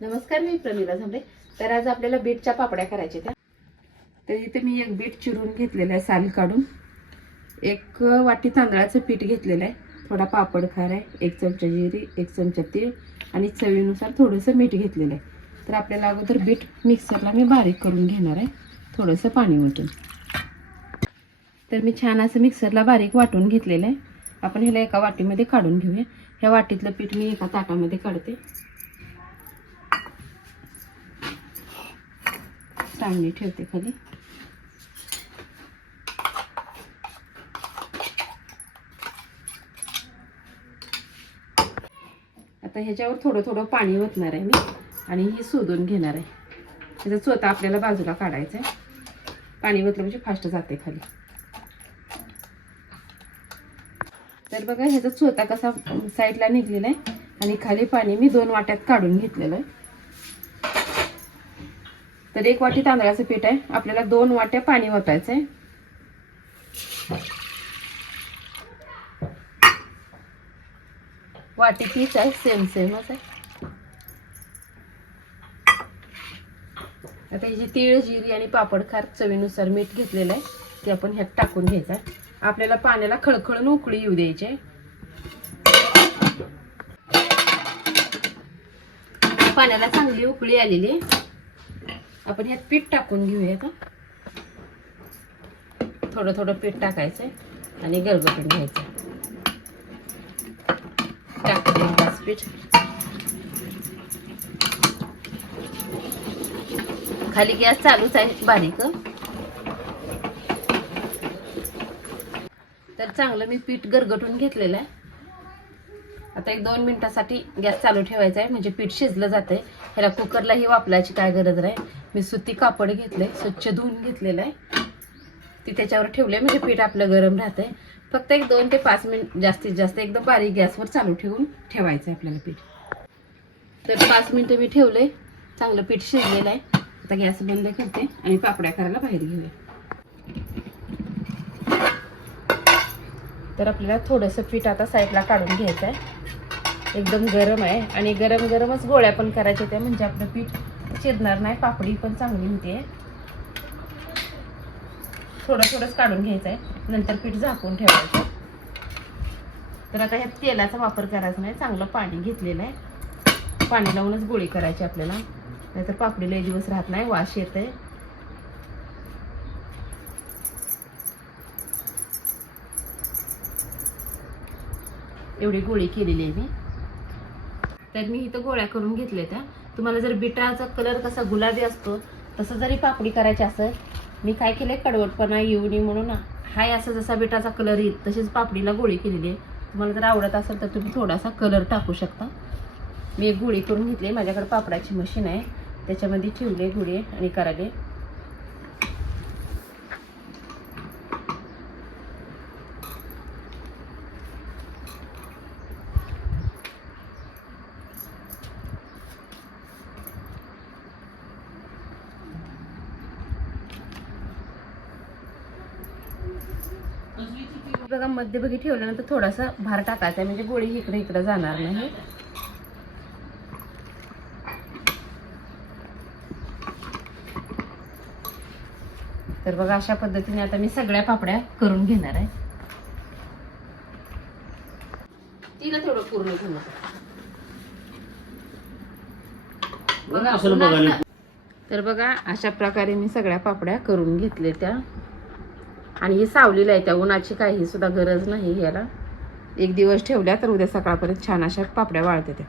नमस्कार मी प्रमिला झांबे तर आज आपल्याला बीटच्या पापड्या करायच्या त्या. तर इथे मी एक बीट चिरून घेतलेलं आहे साल काढून. एक वाटी तांदळाचं पीठ घेतलेलं आहे. थोडा पापड खार आहे एक चमचा जिरी एक चमचा तीळ आणि चवीनुसार थोडंसं मीठ घेतलेलं आहे. तर आपल्याला अगोदर बीट मिक्सरला मी बारीक करून घेणार आहे. थोडंसं पाणी वाटून. तर मी छान असं मिक्सरला बारीक वाटून घेतलेलं आहे. आपण ह्याला एका वाटीमध्ये काढून घेऊया. ह्या वाटीतलं पीठ मी एका ताटामध्ये काढते. चांगली ठेवते खाली. आता ह्याच्यावर थोडं थोडं पाणी ओतणार आहे मी आणि ही शोधून घेणार आहे. त्याचा चोथा आपल्याला बाजूला काढायचा आहे पाणी ओतलं म्हणजे फास्ट जाते खाली. तर बघा ह्याचा चोथा कसा साईडला निघलेला आहे आणि खाली पाणी मी दोन वाट्यात काढून घेतलेलं आहे. तर एक वाटी तांदळाचं पीठ आहे. आपल्याला दोन वाट्या पाणी ओतायचं आहे वाटी तीच आहे सेम सेमच आहे. आता ही जी तीळ जिरी आणि पापड खार चवीनुसार मीठ घेतलेलं आहे ते आपण ह्यात टाकून घ्यायचं आहे. आपल्याला पाण्याला खळखळून उकळी येऊ द्यायची आहे. पाण्याला चांगली उकळी आलेली आपण ह्यात पीठ टाकून घेऊया का थोडं थोडं पीठ टाकायचं आहे आणि गरगटून घ्यायचं. टाकून पीठ. खाली गॅस चालूच आहे बारीक तर चांगलं मी पीठ गरगटून घेतलेलं आहे. आता एक दोन मिनिटासाठी गॅस चालू ठेवायचा आहे. म्हणजे पीठ शिजलं जातंय. ह्याला कुकरलाही वापरायची काय गरज नाही. मी सुती कापड घेतलंय स्वच्छ धुवून घेतलेलं आहे. ती त्याच्यावर ठेवले म्हणजे पीठ आपलं गरम राहतंय. फक्त एक दोन ते पाच मिनिट जास्तीत जास्त एकदम बारीक गॅसवर चालू ठेवून ठेवायचं आहे आपल्याला पीठ. तर पाच मिनिटं मी ठेवले चांगलं पीठ शिजलेलं आहे. आता गॅस बंद करते आणि पापड्या करायला बाहेर घेऊया. तर आपल्याला थोडंसं पीठ आता साईडला काढून घ्यायचं आहे एकदम गरम आहे. आणि गरम गरमच गोळ्या पण करायच्या त्या म्हणजे आपलं पीठ शिजणार नाही पापडी पण चांगली होते थोडं थोडंच काढून घ्यायचं आहे नंतर पीठ झाकून ठेवायचं. तर आता ह्यात तेलाचा वापर करायचा नाही चांगलं पाणी घेतलेलं आहे. पाणी लावूनच गोळी करायची आपल्याला. नाहीतर पापडी लई दिवस राहत नाही वाश येत आहे एवढी गोळी केलेली आहे मी. तर मी इथं गोळ्या करून घेतल्या त्या. तुम्हाला जर बिटाचा कलर कसा गुलाबी असतो तसं जरी पापडी करायची असेल मी काय केलंय कडवटपणा येऊ नये म्हणून हाय असा जसा बिटाचा कलर येईल तशीच पापडीला गोळी केलेली आहे. तुम्हाला जर आवडत असेल तर तुम्ही थोडासा कलर टाकू शकता. मी एक गोळी करून घेतली माझ्याकडे पापडाची मशीन आहे. त्याच्यामध्ये ठेवले गुळे आणि कराले बघा मध्यभागी ठेवल्यानंतर थोडासा भार टाकायचा म्हणजे गोळी इकडे इकडे जाणार नाही. तर बघा अशा पद्धतीने आता मी सगळ्या पापड्या करून घेणार आहे. तिला थोडं पूर्ण बघा तर बघा अशा प्रकारे मी सगळ्या पापड्या करून घेतले त्या आणि ही सावलीला आहे त्या उन्हाची काही सुद्धा गरज नाही याला. एक दिवस ठेवल्या तर उद्या सकाळपर्यंत छान अशा पापड्या वाळते त्या.